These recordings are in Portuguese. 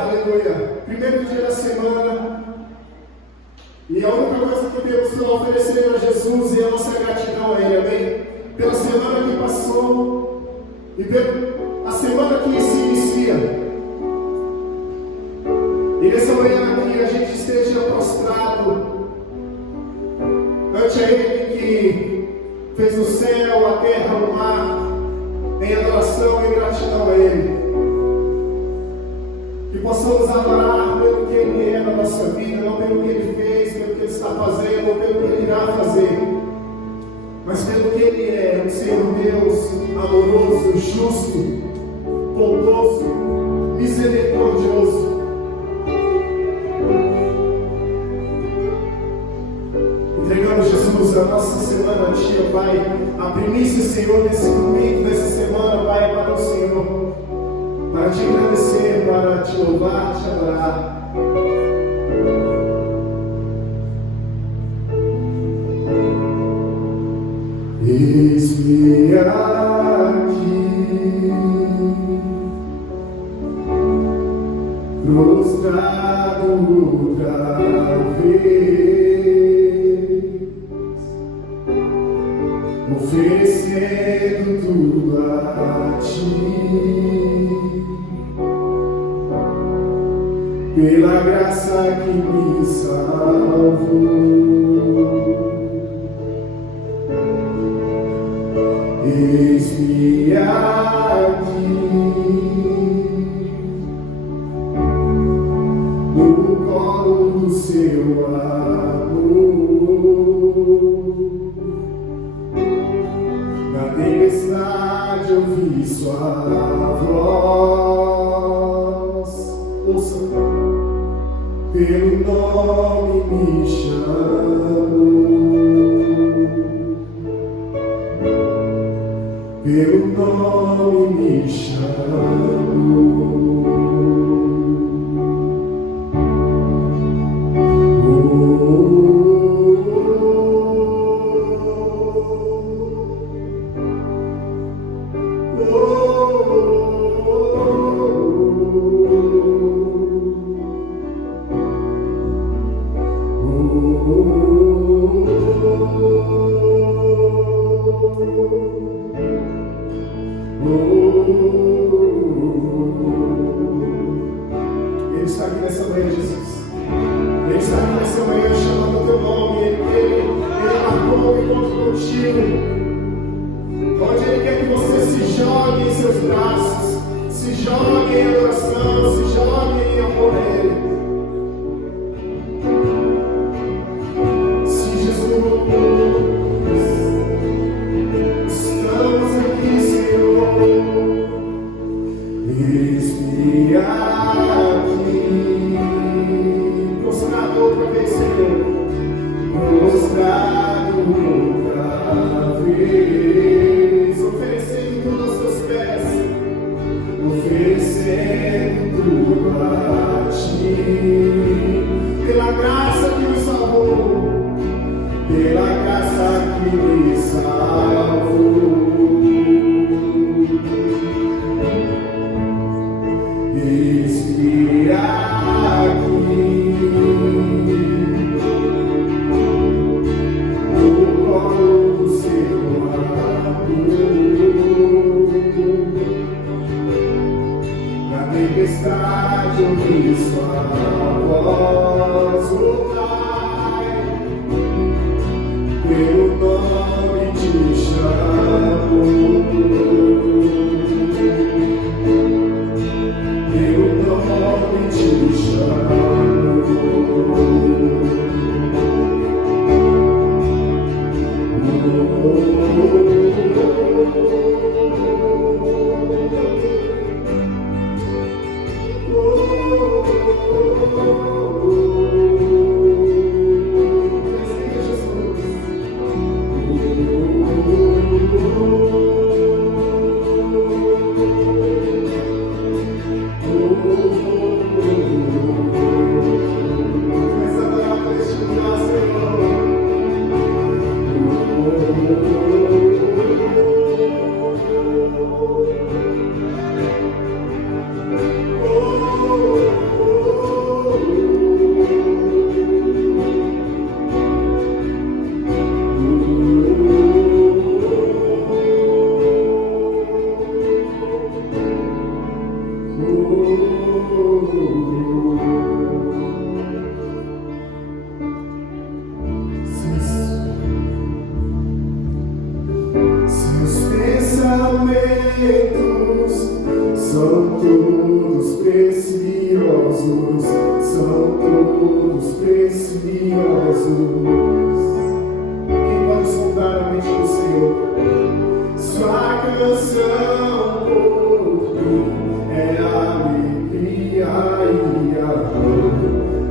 Aleluia. Primeiro dia da semana. E a única coisa que temos para oferecer a Jesus é a nossa gratidão a Ele, amém? Pela semana que passou e pela semana que se inicia. E nessa manhã que a gente esteja prostrado ante a Ele que fez o céu, a terra, o mar, em adoração e gratidão a Ele. Que possamos adorar pelo que Ele é na nossa vida, não pelo que Ele fez, pelo que Ele está fazendo, ou pelo que Ele irá fazer, mas pelo que Ele é, um Senhor Deus amoroso, justo, bondoso, misericordioso. Entregamos, Jesus, a nossa semana a Ti, Pai, a primícia, Senhor, desse domingo, dessa semana, Pai, para o Senhor. Para te agradecer, para te louvar, te adorar. Eis-me aqui, prostrado outra vez, oferecendo tudo a ti, pela graça que me salvou. Eis-me aqui, no colo do seu amor. Na tempestade ouvi sua voz. Ouça, pelo nome me chamou. Pelo nome me chamou. Ele está aqui nessa manhã, Jesus. Ele está aqui nessa manhã chamando o teu nome. Ele marcou um encontro contigo, onde Ele quer que você se jogue em seus braços, se jogue em adoração, se jogue em amor a Ele. Se Jesus, estamos aqui, Senhor. Eis-me aqui, prostrado outra vez, Senhor, prostrado outra vez, oferecendo tudo aos teus pés, oferecendo tudo a ti, pela graça que me salvou, pela graça que me salvou. Eis-me aqui, no colo do seu amor. Na tempestade ouvi sua voz, oh Pai, pelo nome te chamo. Pelo nome te chamo. Seus pensamentos são todos preciosos, são todos preciosos. Quem pode sondar a mente do Senhor? Sua canção por mim é alegria e amor,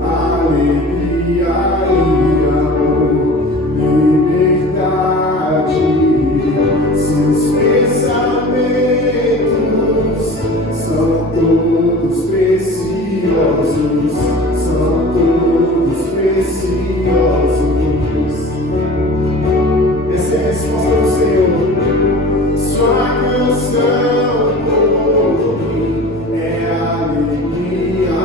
alegria e amor, liberdade. Seus pensamentos são todos preciosos, são todos preciosos. Essa é a resposta do Senhor. Sua canção por mim é alegria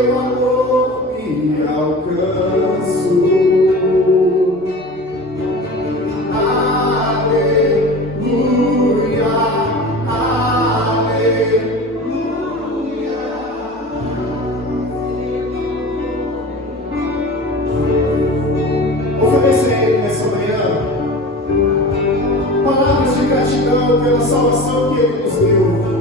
teu amor me alcanço. Aleluia, aleluia. Ofereça a Ele nessa manhã palavras de gratidão pela salvação que Ele nos deu.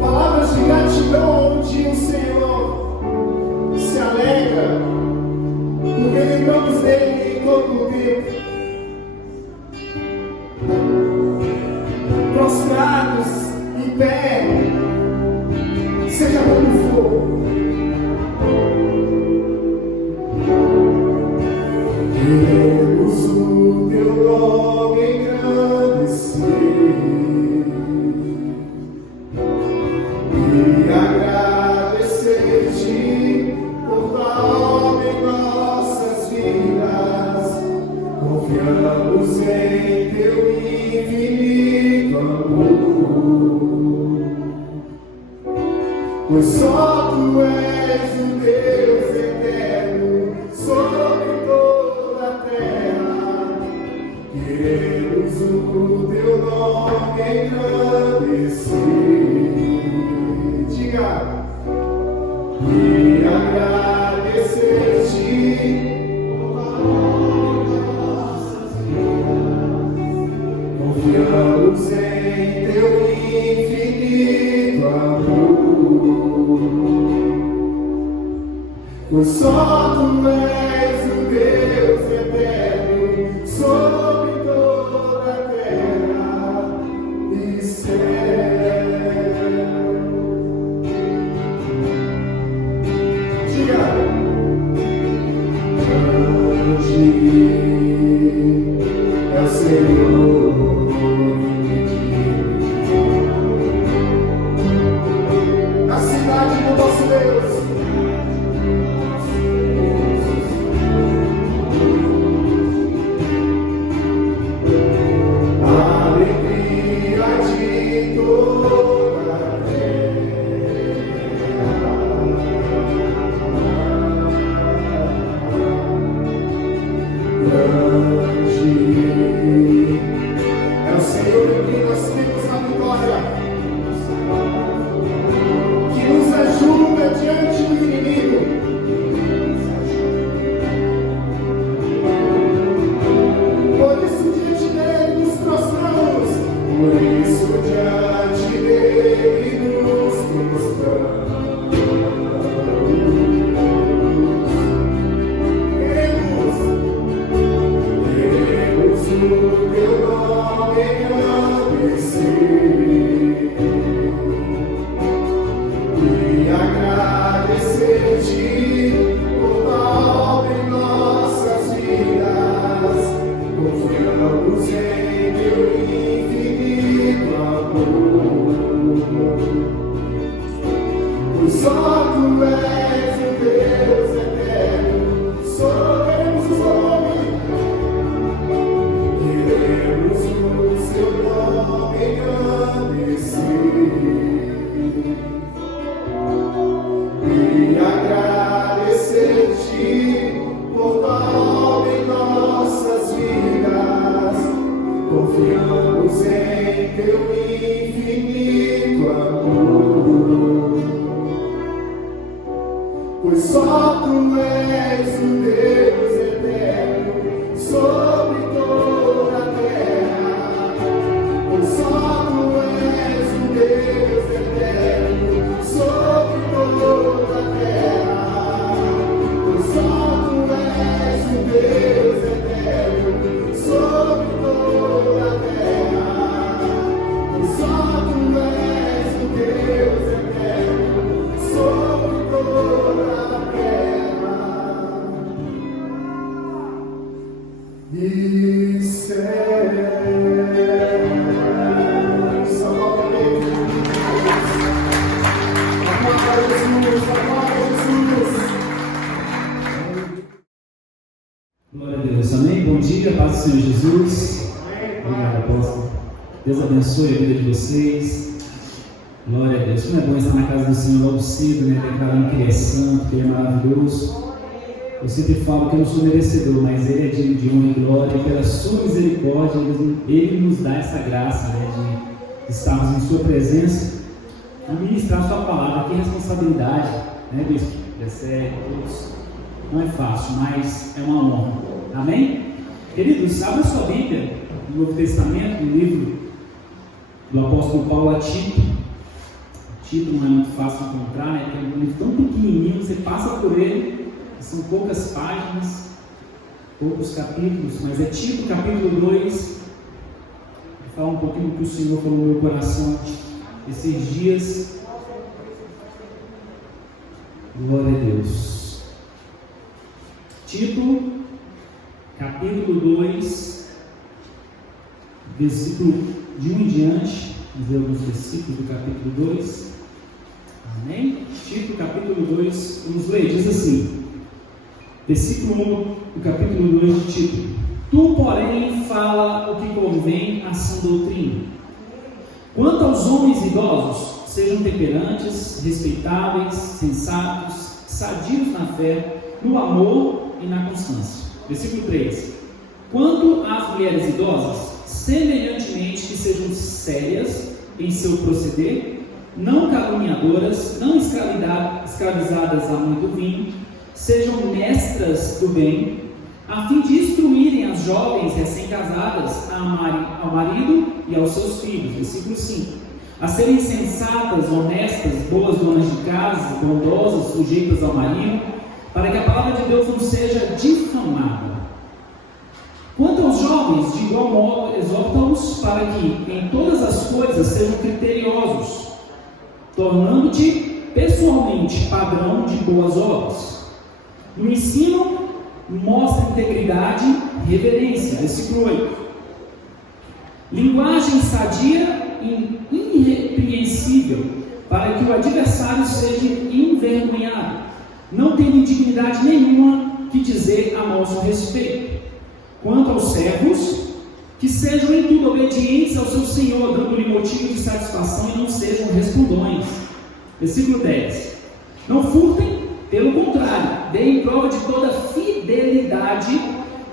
Palavras de gratidão onde o Senhor se alegra, porque lembramos dele em todo o tempo. Prostrados, em pé, seja como for. Queremos o teu nome engrandecer e agradecer-te por tua obra em nossas vidas. Confiamos em teu infinito amor, pois só tu és o Deus eterno sobre toda a terra. Queremos o teu nome engrandecer, diga, e agradecer-te por nossas vidas. Confiamos em teu infinito amor, pois só tu és o Deus eterno sobre toda a terra e céu. Diga, grande é o Senhor, na cidade do nosso Deus. É o Senhor em quem nós temos a vitória, que nos ajuda diante do inimigo. Por isso diante dele nos prostramos. Por isso diante dele nos prostramos. Queremos o teu nome engrandecer e agradecer-te por tua obra em nossas vidas. Confiamos em teu infinito amor, pois só tu és o Deus eterno. Só queremos o nome. Queremos o seu nome engrandecer e agradecer-te por tua obra em nossas vidas. Confiamos em teu infinito amor, pois só tu és o Deus eterno sobre toda a terra. Pois só tu és o Deus eterno sobre toda a terra. Pois só tu és o Deus eterno sobre toda a terra. Pois só tu és o Deus eterno sobre toda a terra e céu. Só volta bem. Aplauda Jesus, aplauda Jesus. Glória a Deus, amém? Bom dia, paz do Senhor Jesus. Obrigado, apóstolo. Deus abençoe a vida de vocês. Glória a Deus. Como é bom estar na casa do Senhor logo cedo, né? Declarando que Ele é santo, que Ele é maravilhoso. Eu sempre falo que eu não sou merecedor, mas Ele é digno de honra e glória, e pela sua misericórdia, Ele nos dá essa graça, né, de estarmos em sua presença e ministrar sua palavra. Que responsabilidade, né, bispo? Recebe todos. Não é fácil, mas é uma honra. Amém? Queridos, abra sua Bíblia no Novo Testamento, no livro do apóstolo Paulo a Tito. Tito não é muito fácil de encontrar, né? É um livro tão pequenininho, você passa por ele, são poucas páginas, poucos capítulos, mas é Tito, capítulo 2. Vou falar um pouquinho do que o Senhor falou no meu coração esses dias. Glória a Deus. Tito, capítulo 2, versículo de 1 em diante. Vamos ver alguns versículos do capítulo 2. Amém? Tito, capítulo 2, vamos ler, diz assim, versículo 1 do capítulo 2 de Tito: Tu, porém, fala o que convém à sã doutrina. Quanto aos homens idosos, sejam temperantes, respeitáveis, sensatos, sadios na fé, no amor e na constância. Versículo 3: Quanto às mulheres idosas, semelhantemente que sejam sérias em seu proceder, não caluniadoras, não escravizadas a muito vinho, sejam mestras do bem, a fim de instruírem as jovens recém-casadas a amarem ao marido e aos seus filhos. Versículo 5: A serem sensatas, honestas, boas donas de casa, bondosas, sujeitas ao marido, para que a palavra de Deus não seja difamada. Quanto aos jovens, de igual modo, exorta-os para que em todas as coisas sejam criteriosos, tornando-te pessoalmente padrão de boas obras. No ensino, mostra integridade e reverência. Versículo 8: Linguagem sadia e irrepreensível, para que o adversário seja envergonhado, não tendo indignidade nenhuma que dizer a nosso respeito. Quanto aos servos, que sejam em tudo obedientes ao seu Senhor, dando-lhe motivo de satisfação e não sejam respondões. Versículo 10: Não furtem, pelo contrário, deem prova de toda fidelidade,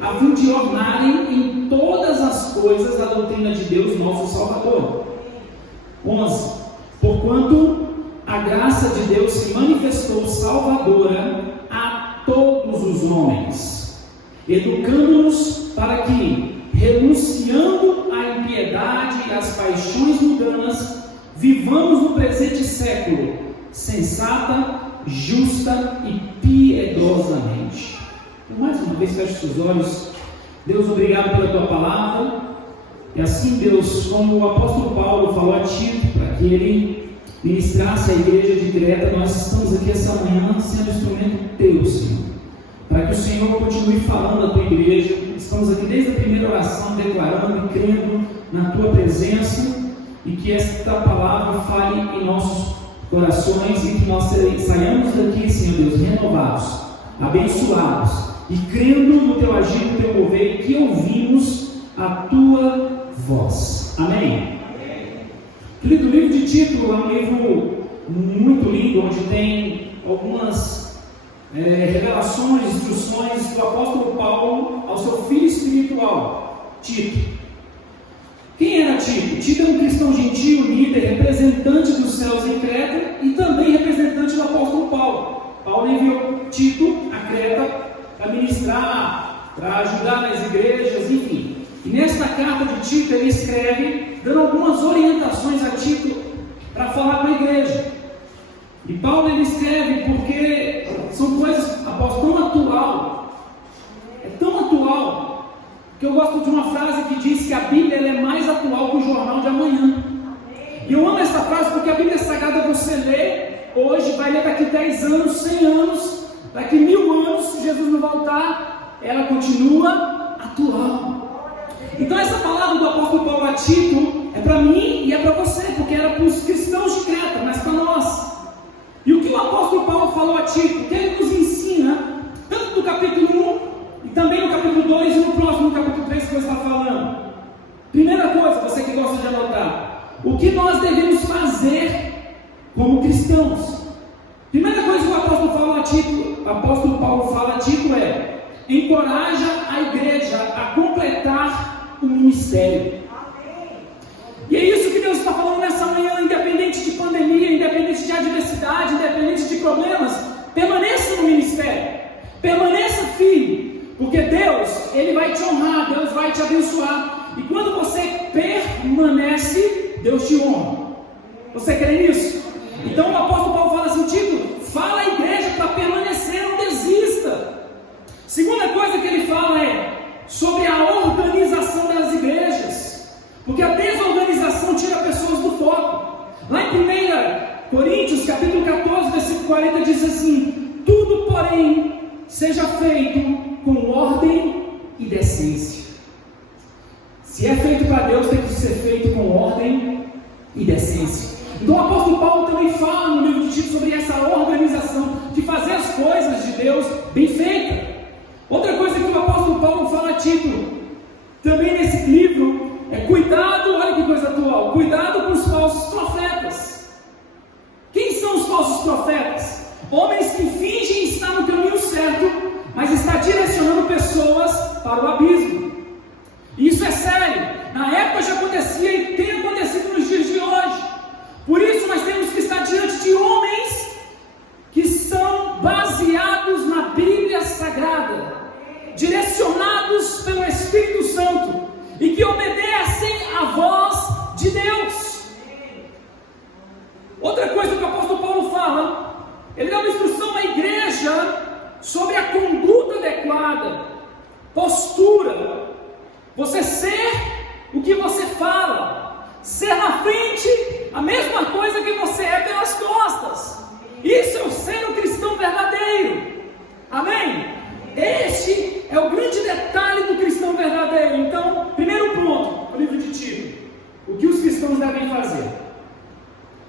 a fim de ornarem em todas as coisas a doutrina de Deus, nosso Salvador. 11: Porquanto a graça de Deus se manifestou salvadora a todos os homens, educando-nos para que, renunciando à impiedade e às paixões mundanas, vivamos no presente século sensata, justa e piedosamente. Então, mais uma vez, feche seus olhos. Deus, obrigado pela tua palavra. E assim, Deus, como o apóstolo Paulo falou a Tito, para que ele ministrasse a igreja de Creta, nós estamos aqui essa manhã sendo instrumento teu, Senhor, para que o Senhor continue falando à tua igreja. Estamos aqui desde a primeira oração, declarando e crendo na tua presença, e que esta palavra fale em nossos corações, e que nós saiamos daqui, Senhor Deus, renovados, abençoados, e crendo no teu agir, no teu mover, que ouvimos a tua voz. Amém? Querido, o livro de Tito é um livro muito lindo, onde tem algumas revelações, instruções do apóstolo Paulo ao seu filho espiritual, Tito. Quem era Tito? Tito era um cristão gentil, líder, representante dos céus em Creta e também representante do apóstolo Paulo. Paulo enviou Tito a Creta para ministrar, para ajudar nas igrejas, enfim. E nesta carta de Tito ele escreve, dando algumas orientações a Tito para falar com a igreja. E Paulo ele escreve porque são coisas, apóstolo, tão atual, é tão atual, que eu gosto de uma frase que diz que a Bíblia ela é mais atual que o jornal de amanhã. E eu amo essa frase porque a Bíblia Sagrada você lê hoje, vai ler daqui 10 anos, 100 anos, daqui 1000 anos, se Jesus não voltar, ela continua atual. Então essa palavra do apóstolo Paulo a Tito é para mim e é para você, porque era para os cristãos de Creta, mas para nós. E o que o apóstolo Paulo falou a Tito, que ele nos ensina, tanto no capítulo 1, e também no capítulo 2 e no próximo capítulo 3 que você está falando. Primeira coisa, você que gosta de anotar, o que nós devemos fazer cristãos. Primeira coisa que o apóstolo Paulo fala a Tito é: encoraja a igreja a completar o ministério. E é isso que Deus está falando nessa manhã, independente de pandemia, independente de adversidade, independente de problemas, permaneça no ministério, permaneça firme, porque Deus, Ele vai te honrar, Deus vai te abençoar, e quando você permanece, Deus te honra. Você crê nisso? Então o apóstolo Paulo fala assim: Tito, fala à igreja para permanecer, não desista. Segunda coisa que ele fala é sobre a organização das igrejas. Porque a desorganização tira pessoas do foco. Lá em 1 Coríntios, capítulo 14, versículo 40, diz assim: tudo, porém, seja feito com ordem e decência. Se é feito para Deus, tem que ser feito com ordem e decência. Então o apóstolo Paulo também fala no livro de Tito sobre essa organização, de fazer as coisas de Deus bem feitas. Outra coisa que o apóstolo Paulo fala a Tito, também nesse livro, é cuidado, olha que coisa atual, cuidado com os falsos profetas. Quem são os falsos profetas? Homens que fingem estar no caminho certo, mas está direcionando pessoas para o abismo. E isso é sério, na época já acontecia e tem acontecido nos dias de hoje. Por isso nós temos que estar diante de homens que são baseados na Bíblia Sagrada, direcionados pelo Espírito Santo, e que obedecem à voz de Deus. Outra coisa que o apóstolo Paulo fala, ele dá uma instrução à igreja sobre a conduta adequada, postura, você ser o que você fala, ser na frente a mesma coisa que você é pelas costas. Isso é o ser um cristão verdadeiro. Amém? Este é o grande detalhe do cristão verdadeiro. Então, primeiro ponto, o livro de Tito: o que os cristãos devem fazer.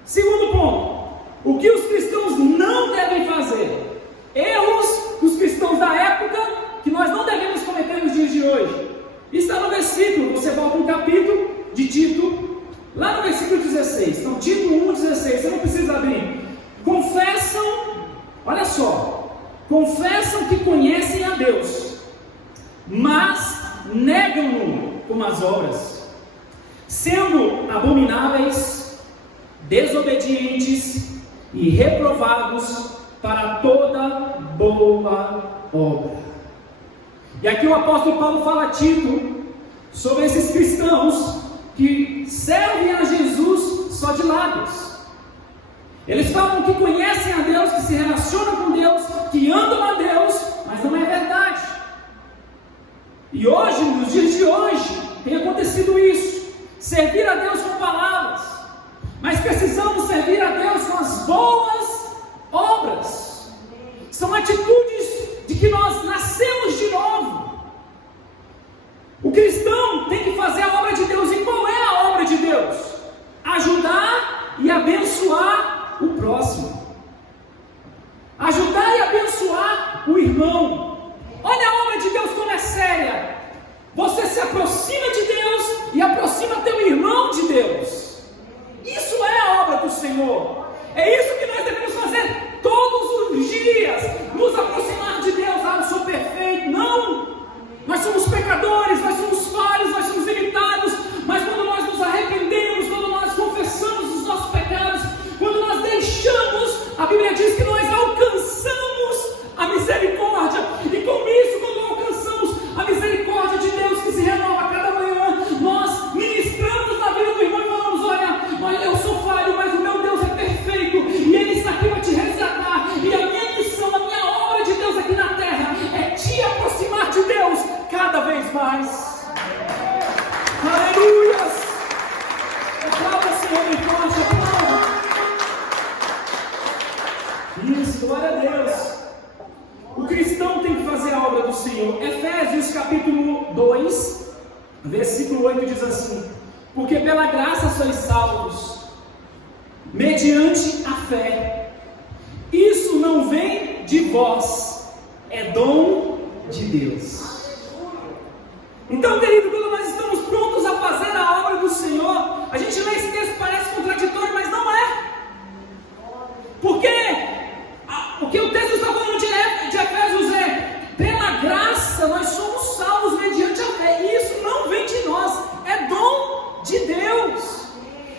Segundo ponto, o que os cristãos não devem fazer. Erros dos cristãos da época que nós não devemos cometer nos dias de hoje. Está no versículo, você volta no capítulo de Tito, lá no versículo 16. Então, Tito 1,16, você não precisa abrir. Confessam, olha só, confessam que conhecem a Deus, mas negam-no com as obras, sendo abomináveis, desobedientes e reprovados para toda boa obra. E aqui o apóstolo Paulo fala a Tito sobre esses cristãos que servem a Jesus só de lábios. Eles falam que conhecem a Deus, que se relacionam com Deus, que andam a Deus, mas não é verdade. E hoje, nos dias de hoje, tem acontecido isso. Servir a Deus com palavras, mas precisamos servir a Deus com as boas obras. São atitudes de que nós nascemos de novo. O cristão tem que fazer a obra de Deus. E qual é a obra de Deus? Ajudar e abençoar o próximo, ajudar e abençoar o irmão. Olha a obra de Deus como é séria. Você se aproxima de Deus e aproxima teu irmão de Deus. Isso é a obra do Senhor. É isso que nós devemos fazer todos os dias, nos aproximar de Deus. Ah, eu sou perfeito. Não, nós somos pecadores, nós somos falhos, nós somos limitados, mas quando nós nos arrependemos, quando nós confessamos os nossos pecados, quando nós deixamos, a Bíblia diz que nós alcançamos a misericórdia. E com isso, quando alcançamos a misericórdia de Deus que se renova a cada manhã, nós ministramos na vida do irmão e falamos: olha, eu sou falho, mas o meu Deus é perfeito, e Ele está aqui para te resgatar. E a minha missão, a minha obra de Deus aqui na terra é te aproximar de Deus cada vez mais. Aleluia! Aplauda, Senhor, bem forte, aplauda. Isso, glória a Deus. O cristão tem que fazer a obra do Senhor. Efésios capítulo 2, versículo 8 diz assim: porque pela graça sois salvos, mediante a fé. Isso não vem de vós, é dom de Deus. Então, querido, quando nós estamos prontos a fazer a obra do Senhor, a gente lê esse texto, parece contraditório, mas não é. Porque o que o texto está falando de Efésios é: pela graça nós somos salvos mediante a fé. E isso não vem de nós, é dom de Deus.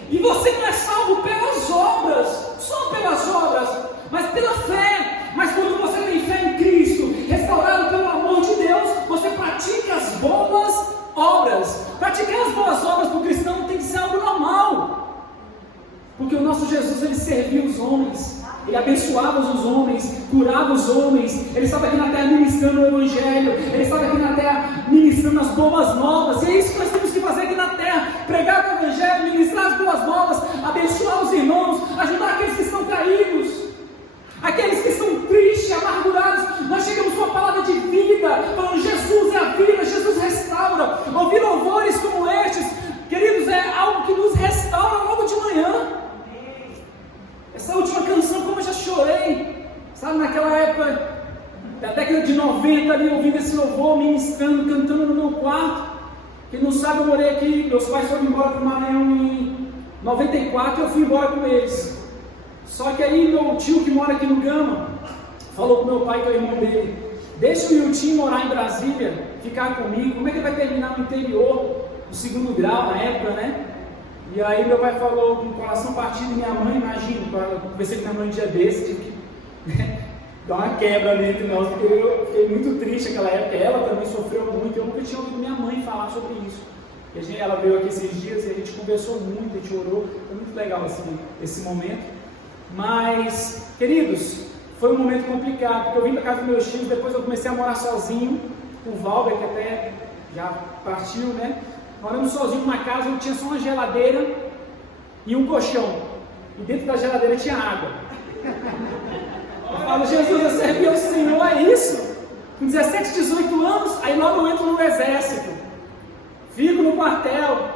E você não é salvo pelas obras, só pelas obras, mas pela fé. Mas quando você tem fé em Cristo, restaurado pelo amor de Deus, você pratica as boas obras. Praticar as boas obras para o cristão tem que ser algo normal, porque o nosso Jesus, ele servia os homens, ele abençoava os homens, curava os homens, ele estava aqui na terra ministrando o Evangelho, ele estava aqui na terra ministrando as boas novas. E é isso que nós temos que fazer aqui na terra: pregar o Evangelho, ministrar as boas novas, abençoar os irmãos, ajudar aqueles que estão caídos, aqueles que estão tristes, amargurados. Nós chegamos com uma palavra de vida, falando: Jesus é a vida, Jesus restaura. Ouvir louvores como estes, queridos, é algo que nos restaura logo de manhã. Essa última canção, como eu já chorei, sabe, naquela época, da década de 90, ali, ouvindo esse louvor, ministrando, cantando no meu quarto. Quem não sabe, eu morei aqui, meus pais foram embora para o Maranhão em 94, eu fui embora com eles. Só que aí meu tio, que mora aqui no Gama, falou com meu pai, que é o irmão dele: deixa o Miltinho morar em Brasília, ficar comigo. Como é que ele vai terminar no interior, no 2º grau, na época, né? E aí meu pai falou, com o coração partido, minha mãe, imagina, eu conversei com minha mãe um dia desse, tive que dar uma quebra ali entre nós, porque eu fiquei muito triste naquela época. Ela também sofreu muito, eu nunca tinha ouvido minha mãe falar sobre isso. Ela veio aqui esses dias e a gente conversou muito, a gente orou, foi muito legal esse momento. Mas, queridos, foi um momento complicado, porque eu vim da casa dos meus tios, depois eu comecei a morar sozinho, com o Valber, que até já partiu, né? Moramos sozinho numa casa onde tinha só uma geladeira e um colchão, e dentro da geladeira tinha água. Eu falo: Jesus, eu servi ao Senhor, é isso? Com 17, 18 anos, aí logo eu entro no exército, fico no quartel,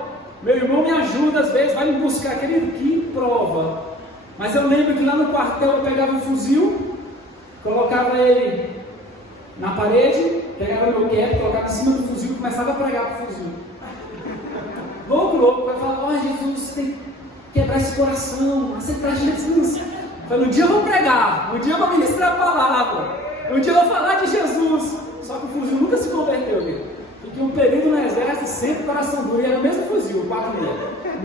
meu irmão me ajuda às vezes, vai me buscar. Querido, que prova! Mas eu lembro que lá no quartel eu pegava um fuzil, colocava ele na parede, pegava meu cap, colocava em cima do fuzil e começava a pregar para o fuzil. Louco, vai falar: ó, Jesus, você tem que quebrar esse coração, aceitar Jesus. Eu falei: um dia eu vou pregar, um dia eu vou ministrar a palavra, um dia eu vou falar de Jesus. Só que o fuzil nunca se converteu, amigo. Fiquei um período no exército, sempre coração duro, e era o mesmo fuzil, o 4 dele.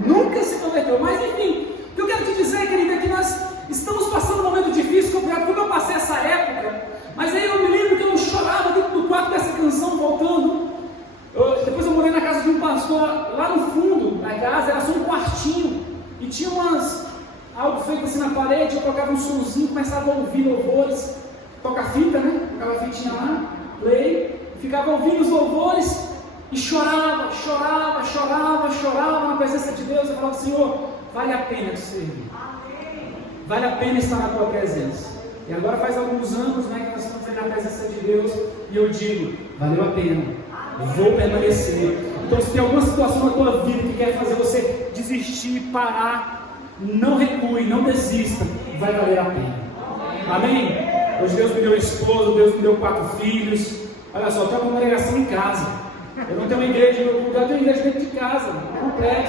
Nunca se converteu, mas enfim. O que eu quero te dizer, querida, é que nós estamos passando um momento difícil, complicado, como eu passei essa época. Mas aí eu me lembro que eu chorava dentro do quarto dessa canção, voltando. Depois eu morei na casa de um pastor, lá no fundo da casa, era só um quartinho, e tinha algo feito assim na parede. Eu colocava um sonzinho, começava a ouvir louvores, toca fita, né? Tocava a fitinha lá, play, ficava ouvindo os louvores, e chorava na presença de Deus. Eu falava: Senhor, vale a pena te servir, vale a pena estar na tua presença. E agora faz alguns anos, né, que nós estamos aí na presença de Deus, e eu digo: valeu a pena, vou permanecer. Então, se tem alguma situação na tua vida que quer fazer você desistir, parar, não recue, não desista, vai valer a pena. Amém? Hoje Deus me deu esposo, Deus me deu 4 filhos. Olha só, eu tenho uma congregação em casa. Eu não tenho uma igreja em outro lugar, eu tenho uma igreja dentro de casa, completa.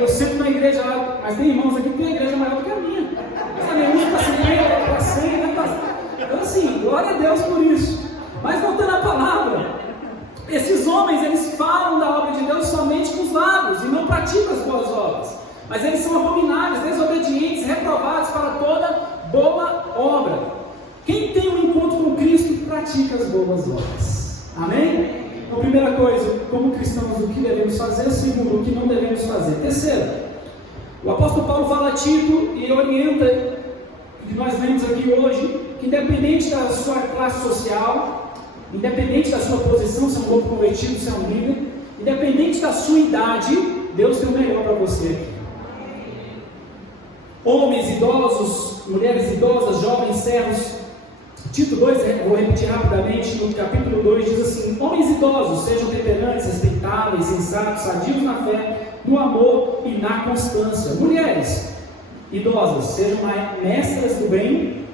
Eu sempre na igreja lá, mas tem irmãos aqui que tem uma igreja maior do que a minha. Mas a minha está sem igreja, está sem, então assim, glória a Deus por isso. Mas voltando à palavra, esses homens, eles falam da obra de Deus somente com os lábios e não praticam as boas obras. Mas eles são abomináveis, desobedientes, reprovados para toda boa obra. Quem tem um encontro com Cristo pratica as boas obras. Amém? Então, primeira coisa, como cristãos, o que devemos fazer? Segundo, o que não devemos fazer? Terceiro, o apóstolo Paulo fala a Tito e orienta, que nós lemos aqui hoje, que independente da sua classe social, independente da sua posição, se é um novo convertido, se é um líder, independente da sua idade, Deus tem o melhor para você aqui. Homens idosos, mulheres idosas, jovens, servos. Tito 2, vou repetir rapidamente, no capítulo 2 diz assim: homens idosos, sejam temperantes, respeitáveis, sensatos, sadios na fé, no amor e na constância. Mulheres idosas, sejam mestras do bem,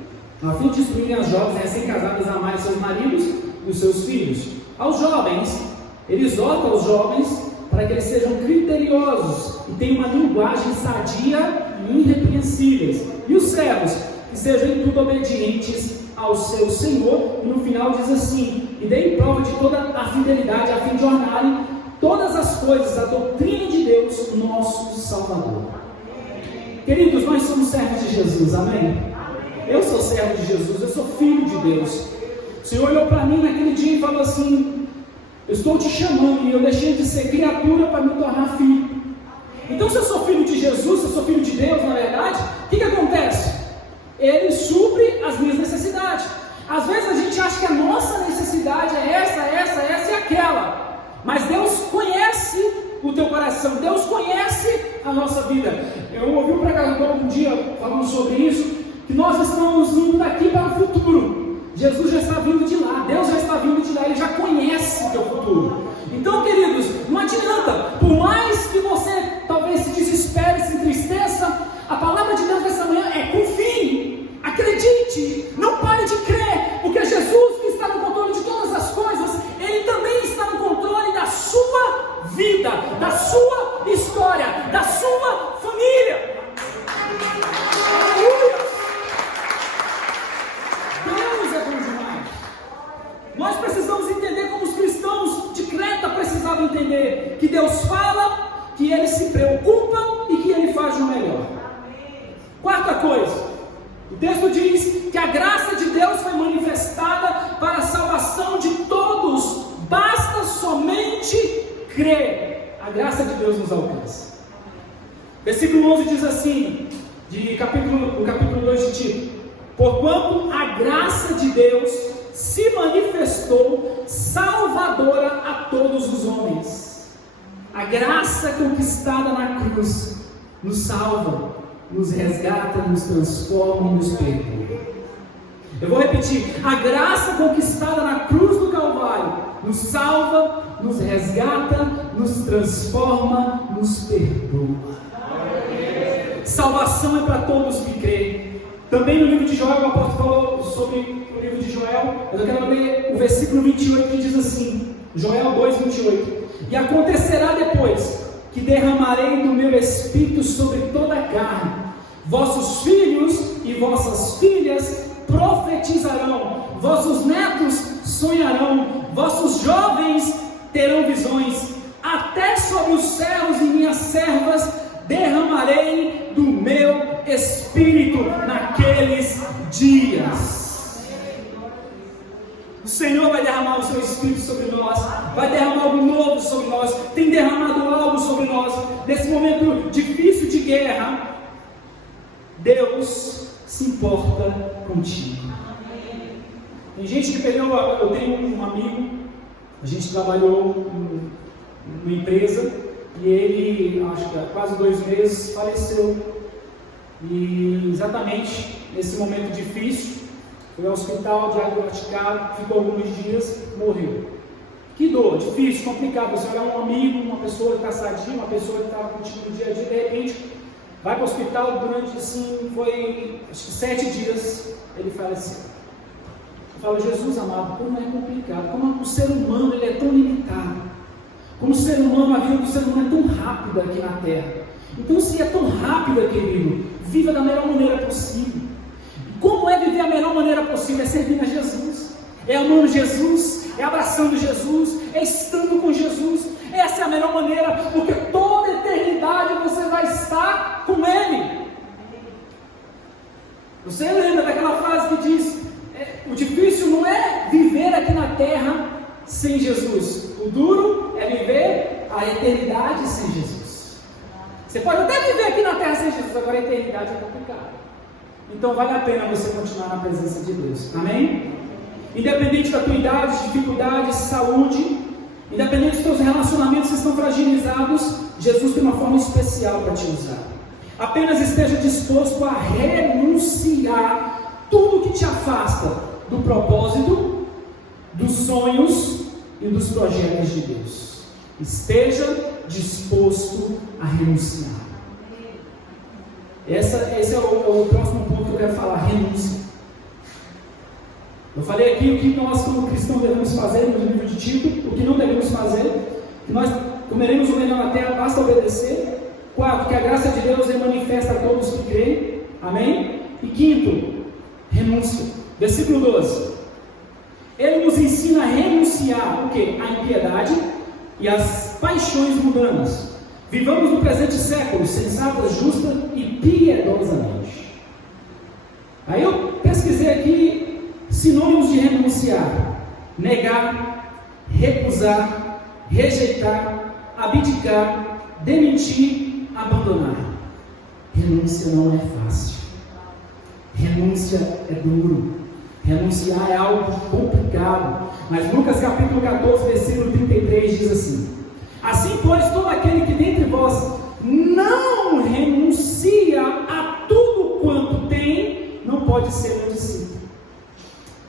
a fim de instruírem as jovens recém-casadas a amarem seus maridos e os seus filhos. Aos jovens, ele exorta os jovens para que eles sejam criteriosos e tenham uma linguagem sadia e irrepreensíveis. E os servos, que e sejam em tudo obedientes ao seu Senhor. E no final diz assim: e deem prova de toda a fidelidade, a fim de ornarem todas as coisas, a doutrina de Deus, nosso Salvador. Queridos, nós somos servos de Jesus, amém? Eu sou servo de Jesus, eu sou filho de Deus. O Senhor olhou para mim naquele dia e falou assim: eu estou te chamando, e eu deixei de ser criatura para me tornar filho. Então, se eu sou filho de Jesus, se eu sou filho de Deus, na verdade, o que acontece? Ele supre as minhas necessidades. Às vezes a gente acha que a nossa necessidade é essa e aquela, mas Deus conhece o teu coração, Deus conhece a nossa vida. Eu ouvi um pregador um dia falando sobre isso, que nós estamos indo daqui para o futuro. Jesus já está vindo de lá, Deus já está vindo de lá, Ele já conhece o teu futuro. Então, queridos, não adianta, por mais que você talvez se desespere, se entristeça, a palavra de Deus nessa manhã é: confie, acredite, não pare de crer, porque Jesus, que está no controle de todas as coisas, Ele também está no controle da sua vida, da sua história, da sua família. Aleluia! Deus é bom demais. Nós precisamos entender, como os cristãos de Creta precisavam entender, que Deus fala, que Ele se preocupa e que Ele faz o melhor. Quarta coisa, o texto diz que a graça de Deus foi manifestada para a salvação de todos, basta somente crer. A graça de Deus nos alcança. Versículo 11 diz assim, no capítulo 2 de Tito: porquanto a graça de Deus se manifestou salvadora a todos os homens. A graça conquistada na cruz nos salva, nos resgata, nos transforma e nos perdoa. Eu vou repetir: a graça conquistada na cruz do Calvário nos salva, nos resgata, nos transforma, nos perdoa. Salvação é para todos que creem. Também no livro de Joel, o apóstolo falou sobre o livro de Joel, mas eu quero ler o versículo 28, que diz assim, Joel 2, 28: e acontecerá depois que derramarei do meu espírito sobre toda a carne, vossos filhos e vossas filhas profetizarão, vossos netos sonharão, vossos jovens terão visões, até sobre os servos e minhas servas derramarei do meu espírito naqueles dias. O Senhor vai derramar o seu espírito sobre nós, vai derramar algo novo sobre nós, tem derramado algo sobre nós. Nesse momento difícil de guerra, Deus se importa contigo. Tem gente que perdeu. Eu tenho um amigo, a gente trabalhou numa empresa, e ele, acho que há quase 2 meses, faleceu. E exatamente nesse momento difícil, foi ao hospital, diagnosticado, ficou alguns dias, morreu. Que dor, difícil, complicado. Você olhar um amigo, uma pessoa que está sadia, uma pessoa que estava contigo no dia a dia, de repente vai para o hospital, durante assim, foi acho que 7 dias, ele faleceu. Eu falo: Jesus amado, como é complicado, como o ser humano ele é tão limitado, como o ser humano, a vida do ser humano é tão rápida aqui na terra. Então, se é tão rápida, querido, viva da melhor maneira possível. Como é viver a melhor maneira possível? É servindo a Jesus, é amando Jesus, é abraçando Jesus, é estando com Jesus. Essa é a melhor maneira, porque toda a eternidade você vai estar com Ele. Você lembra daquela frase que diz: o difícil não é viver aqui na terra sem Jesus, o duro é viver a eternidade sem Jesus. Você pode até viver aqui na terra sem Jesus, agora a eternidade é complicada. Então vale a pena você continuar na presença de Deus, amém? Independente da tua idade, dificuldades, saúde, independente dos teus relacionamentos que estão fragilizados, Jesus tem uma forma especial para te usar. Apenas esteja disposto a renunciar tudo que te afasta do propósito, dos sonhos e dos projetos de Deus. Esteja disposto a renunciar. Esse é o próximo ponto que eu quero falar: renúncia. Eu falei aqui o que nós como cristãos devemos fazer no livro de Tito, o que não devemos fazer, que nós comeremos o melhor na terra, basta obedecer. 4, que a graça de Deus é manifesta a todos que creem, amém? E 5, renúncia. Versículo 12. Ele nos ensina a renunciar o quê? A impiedade e as paixões mundanas. Vivamos no presente século, sensatas, justa e piedosamente. Aí eu pesquisei aqui sinônimos de renunciar: negar, recusar, rejeitar, abdicar, demitir, abandonar. Renúncia não é fácil. Renúncia é duro. Renunciar é algo complicado. Mas Lucas capítulo 14, versículo 33 diz assim: assim, pois, todo aquele que dentre vós não renuncia a tudo quanto tem, não pode ser meu discípulo.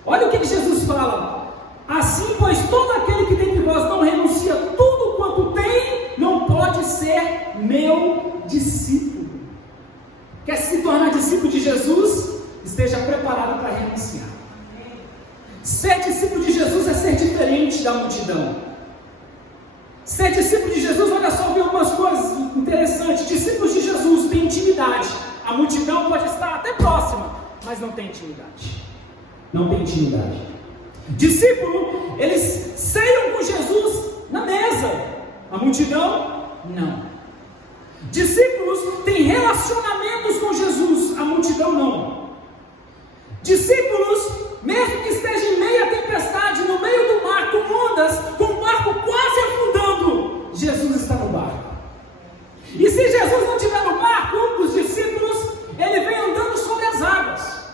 Olha o que Jesus fala: assim, pois, todo aquele que dentre vós não renuncia a tudo quanto tem, não pode ser meu discípulo. Quer se tornar discípulo de Jesus? Esteja preparado para renunciar. Ser discípulo de Jesus é ser diferente da multidão. Ser discípulo de Jesus, olha só, vi algumas coisas interessantes. Discípulos de Jesus têm intimidade. A multidão pode estar até próxima, mas não tem intimidade. Não tem intimidade. Discípulo, eles ceiam com Jesus na mesa. A multidão, não. Discípulos têm relacionamentos com Jesus. A multidão, não. Discípulos, mesmo que esteja em meio à tempestade, no meio do mar, com ondas, com o barco quase afundando, Jesus está no barco. E se Jesus não estiver no barco, os discípulos, ele vem andando sobre as águas.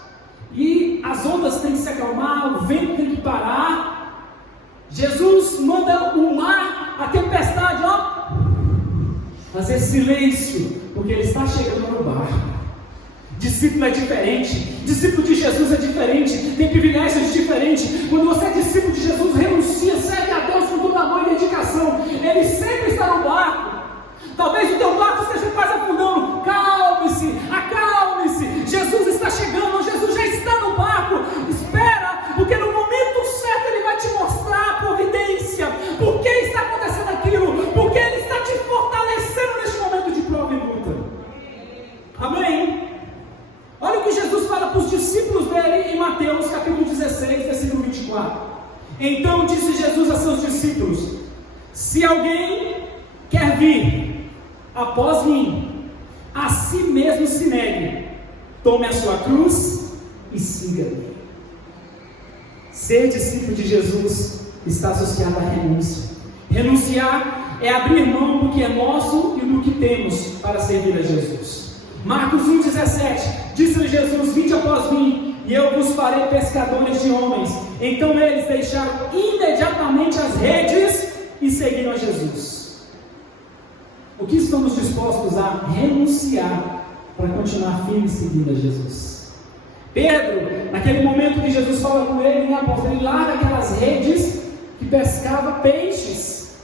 E as ondas têm que se acalmar, o vento tem que parar. Jesus manda o mar, a tempestade, fazer silêncio, porque ele está chegando no barco. Discípulo é diferente, discípulo de Jesus é diferente, tem privilégios diferentes. Quando você é discípulo de Jesus, renuncia, serve a Deus com toda amor e dedicação. Ele sempre está no barco. Talvez o teu barco esteja quase afundando. Calme-se, acalme-se. Jesus está chegando, Jesus já está no barco. Espera, porque no momento certo Ele vai te mostrar a providência. Por que está acontecendo aquilo? Porque Ele está te fortalecendo neste momento de prova e luta. Amém? Olha o que Jesus fala para os discípulos dele em Mateus capítulo 16, versículo 24. Então disse Jesus a seus discípulos: se alguém quer vir após mim, a si mesmo se negue, tome a sua cruz e siga-me. Ser discípulo de Jesus está associado à renúncia. Renunciar é abrir mão do que é nosso e do que temos para servir a Jesus. Marcos 1,17, disse-lhe Jesus: vinde após mim, e eu vos farei pescadores de homens. Então eles deixaram imediatamente as redes e seguiram a Jesus. O que estamos dispostos a renunciar para continuar firme seguindo a Jesus? Pedro, naquele momento que Jesus fala com ele, ele larga aquelas redes que pescava peixes.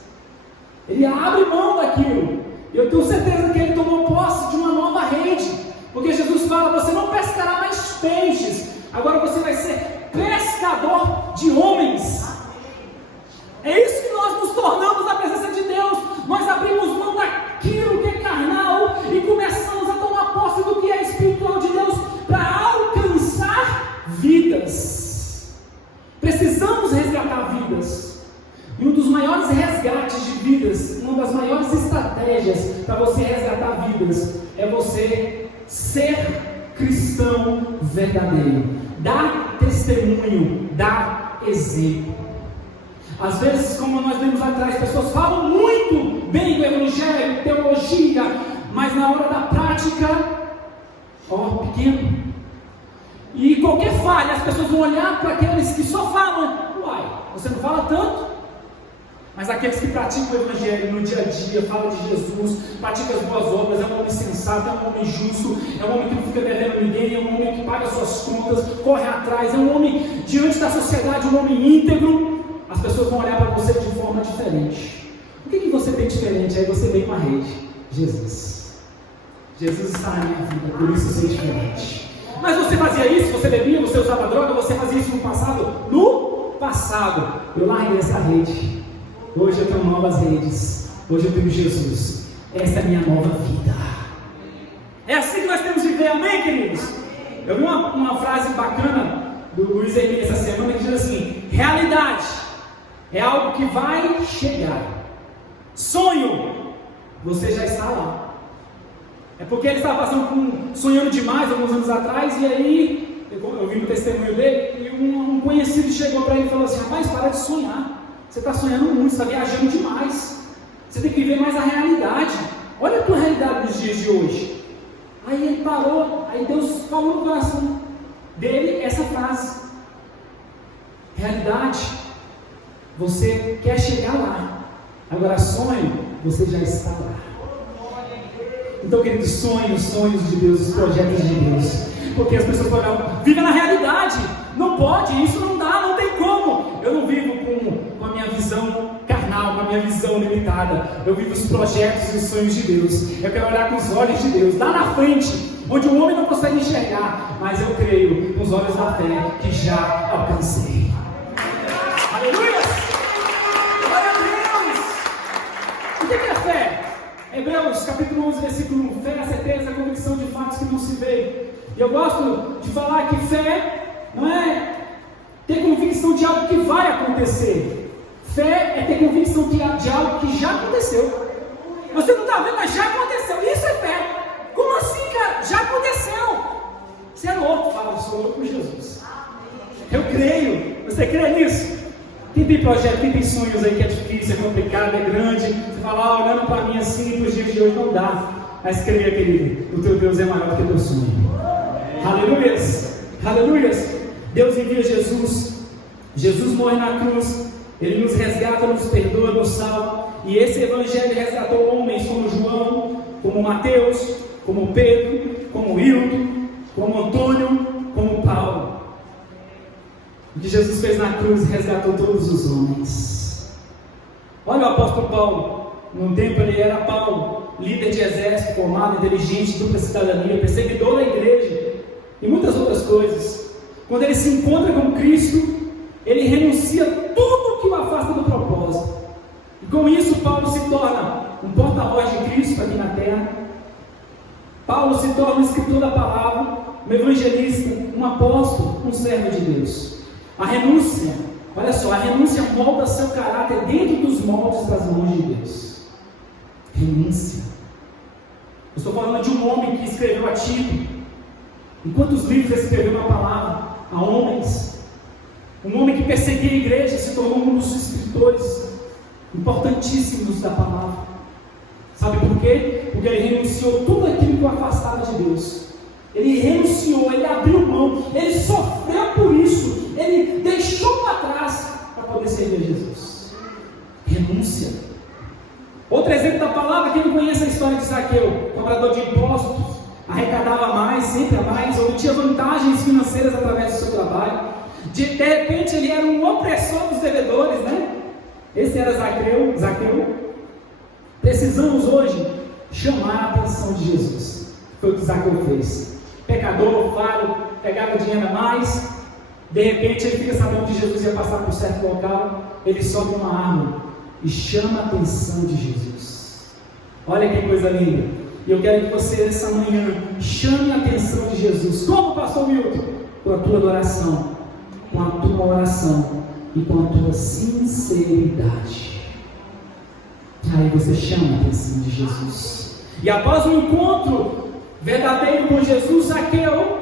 Ele abre mão daquilo. Eu tenho certeza que ele tomou posse de uma nova rede, porque Jesus fala: você não pescará mais peixes, agora você vai ser pescador de homens. É isso que nós nos tornamos na presença de Deus. Nós abrimos mão daquilo que é carnal e começamos a tomar posse do que é espiritual de Deus para alcançar vidas. Precisamos resgatar vidas. E um dos maiores resgates de vidas, uma das maiores estratégias para você resgatar vidas, é você ser cristão verdadeiro. Dar testemunho, dar exemplo. Às vezes, como nós vimos lá atrás, pessoas falam muito bem do evangelho, teologia, mas na hora da prática, pequeno. E qualquer falha, as pessoas vão olhar para aqueles que só falam: uai, você não fala tanto? Mas aqueles que praticam o evangelho no dia a dia, falam de Jesus, praticam as boas obras, é um homem sensato, é um homem justo, é um homem que não fica devendo ninguém, é um homem que paga suas contas, corre atrás, é um homem diante da sociedade, um homem íntegro. As pessoas vão olhar para você de forma diferente. O que você tem diferente? Aí você vem com a rede: Jesus. Jesus está na minha vida, por isso eu sou diferente. Mas você fazia isso, você bebia, você usava droga, você fazia isso no passado? No passado, eu larguei essa rede. Hoje eu tenho novas redes. Hoje eu tenho Jesus. Essa é a minha nova vida. É assim que nós temos que viver, amém, queridos? Eu vi uma frase bacana do Luiz Henrique essa semana que diz assim: realidade é algo que vai chegar. Sonho, você já está lá. É porque ele estava sonhando demais alguns anos atrás, e aí, eu vi no testemunho dele, e um conhecido chegou para ele e falou assim: rapaz, para de sonhar, você está sonhando muito, você está viajando demais, você tem que ver mais a realidade, olha a tua realidade nos dias de hoje. Aí ele parou, aí Deus falou no coração dele essa frase: realidade, você quer chegar lá, agora sonho, você já está lá. Então, queridos, sonhos de Deus, os projetos de Deus, porque as pessoas falam: viva na realidade, não pode, isso não dá, não tem como. Eu não vivo com a minha visão carnal, com a minha visão limitada, eu vivo os projetos e os sonhos de Deus. Eu quero olhar com os olhos de Deus, lá na frente, onde o homem não consegue enxergar, mas eu creio com os olhos da fé que já alcancei. Aleluia! Glória a Deus! O que é fé? Hebreus capítulo 11, versículo 1: fé é a certeza, a convicção de fatos que não se vê. E eu gosto de falar que fé não é ter convicção de algo que vai acontecer. Fé é ter convicção de algo que já aconteceu. Você não está vendo, mas já aconteceu. Isso é fé. Como assim, cara? Já aconteceu. Você é louco. Fala: eu sou louco com Jesus. Eu creio. Você crê nisso? Quem tem projeto, quem tem sonhos aí que é difícil, é complicado, é grande, você fala: olhando para mim assim, nos dias de hoje não dá. Mas creia, querido, o teu Deus é maior que o teu sonho. Aleluias, aleluias. Deus envia Jesus, Jesus morre na cruz, Ele nos resgata, nos perdoa, nos salva. E esse evangelho resgatou homens como João, como Mateus, como Pedro, como Hilton, como Antônio, como Paulo. O que Jesus fez na cruz resgatou todos os homens. Olha o apóstolo Paulo. Num tempo ele era Paulo, líder de exército, formado, inteligente, dupla cidadania, perseguidor da igreja e muitas outras coisas. Quando ele se encontra com Cristo, ele renuncia tudo que o afasta do propósito. E com isso Paulo se torna um porta-voz de Cristo aqui na terra. Paulo se torna um escritor da palavra, um evangelista, um apóstolo, um servo de Deus. A renúncia, olha só, a renúncia molda seu caráter dentro dos moldes das mãos de Deus. Renúncia. Eu estou falando de um homem que escreveu a Tito. Em quantos livros ele escreveu uma palavra a homens? Um homem que perseguia a igreja se tornou um dos escritores importantíssimos da palavra. Sabe por quê? Porque ele renunciou tudo aquilo que o afastava de Deus. Ele renunciou, ele abriu mão, ele sofreu por isso, ele deixou para trás para poder servir a Jesus. Renúncia. Outro exemplo da palavra: quem não conhece a história de Zaqueu, cobrador de impostos, arrecadava mais, sempre a mais, obtinha vantagens financeiras através do seu trabalho. De repente ele era um opressor dos devedores, né? Esse era Zaqueu. Precisamos hoje chamar a atenção de Jesus. Foi o que Zaqueu fez. Pecador, falho, pegava dinheiro a mais. De repente ele fica sabendo que Jesus ia passar por certo local. Ele sobe uma árvore e chama a atenção de Jesus. Olha que coisa linda. E eu quero que você essa manhã chame a atenção de Jesus. Como, pastor Milton? Com a tua adoração, com a tua oração e com a tua sinceridade. Aí você chama a atenção de Jesus. E após um encontro verdadeiro com Jesus, Zaqueu,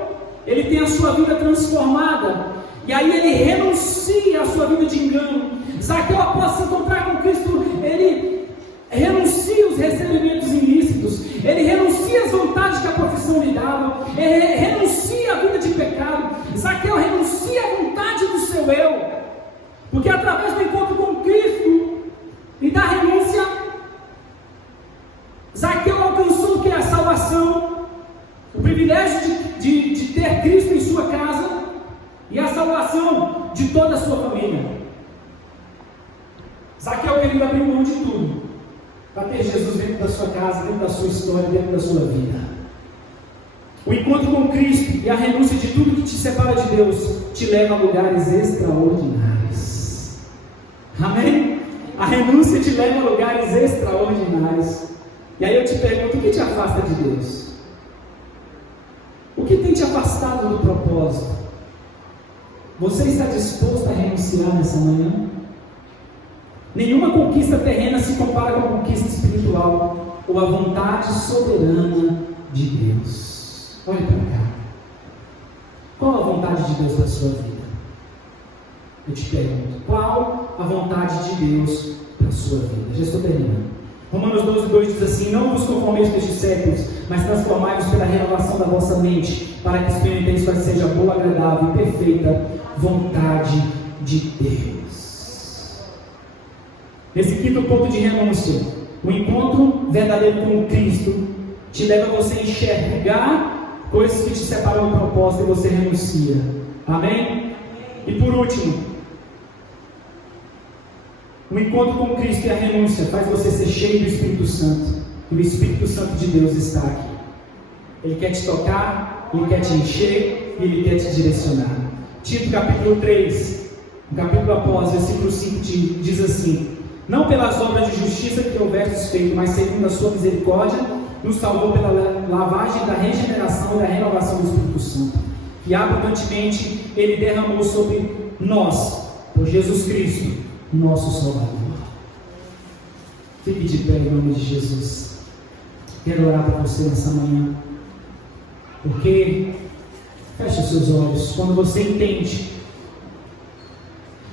ele tem a sua vida transformada. E aí ele renuncia à sua vida de engano. Zaqueu, após se encontrar com Cristo, ele renuncia aos recebimentos ilícitos, ele renuncia às vontades que a profissão lhe dava, ele renuncia à vida de pecado. Zaqueu renuncia à vontade do seu eu, porque através do encontro com Cristo e da renúncia, Zaqueu alcançou o que é a salvação, o privilégio de ter Cristo em sua casa e a salvação de toda a sua família. Zaqueu queria abrir mão de tudo para ter Jesus dentro da sua casa, dentro da sua história, dentro da sua vida. O encontro com Cristo e a renúncia de tudo que te separa de Deus te leva a lugares extraordinários. Amém? A renúncia te leva a lugares extraordinários. E aí eu te pergunto: o que te afasta de Deus? O que tem te afastado do propósito? Você está disposto a renunciar nessa manhã? Nenhuma conquista terrena se compara com a conquista espiritual ou a vontade soberana de Deus. Olhe para cá. Qual a vontade de Deus para a sua vida? Eu te pergunto, qual a vontade de Deus para a sua vida? Já estou terminando. Romanos 12:2 diz assim: não vos conformeis com estes séculos, mas transformai-vos pela renovação da vossa mente, para que experimenteis qual seja a boa, agradável e perfeita vontade de Deus. Esse quinto ponto de renúncia, o encontro verdadeiro com Cristo, te leva a você enxergar coisas que te separam do propósito e você renuncia. Amém? E por último, o encontro com Cristo e a renúncia faz você ser cheio do Espírito Santo. E o Espírito Santo de Deus está aqui. Ele quer te tocar, Ele quer te encher e Ele quer te direcionar. Tito capítulo 3, no capítulo após, versículo 5 diz assim: não pelas obras de justiça que houvestes feito, mas segundo a sua misericórdia, nos salvou pela lavagem da regeneração e da renovação do Espírito Santo, que abundantemente Ele derramou sobre nós, por Jesus Cristo, nosso Salvador. Fique de pé em nome de Jesus. Quero orar para você nessa manhã, porque feche os seus olhos. Quando você entende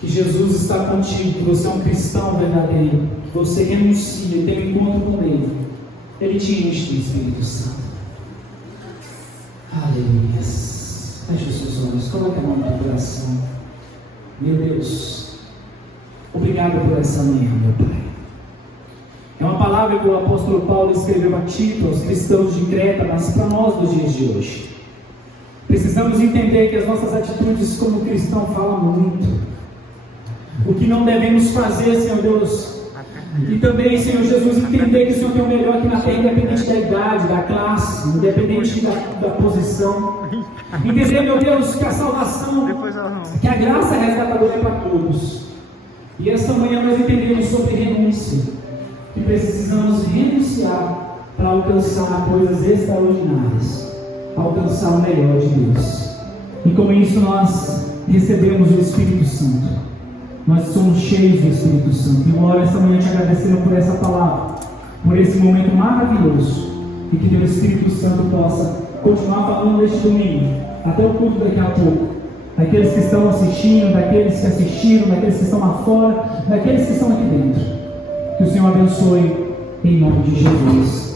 que Jesus está contigo, que você é um cristão verdadeiro, que você renuncia e tem um encontro com Ele, Ele te enche do Espírito Santo. Aleluia. Feche os seus olhos, coloque a mão no teu coração. Meu Deus, obrigado por essa manhã, meu Pai. É uma palavra que o apóstolo Paulo escreveu a Tito, aos cristãos de Creta, mas para nós dos dias de hoje. Precisamos entender que as nossas atitudes como cristão falam muito. O que não devemos fazer, Senhor Deus. E também, Senhor Jesus, entender que o Senhor tem o melhor aqui na terra, independente da idade, da classe, independente da posição. Entender, meu Deus, que a salvação, que a graça resgatadora é para todos. E esta manhã nós entendemos sobre renúncia, que precisamos renunciar para alcançar coisas extraordinárias, alcançar o melhor de Deus. E com isso nós recebemos o Espírito Santo. Nós somos cheios do Espírito Santo. E eu oro essa manhã te agradecendo por essa palavra, por esse momento maravilhoso, e que o Espírito Santo possa continuar falando neste domingo, até o culto daqui a pouco, daqueles que estão assistindo, daqueles que assistiram, daqueles que estão lá fora, daqueles que estão aqui dentro. Que o Senhor abençoe em nome de Jesus.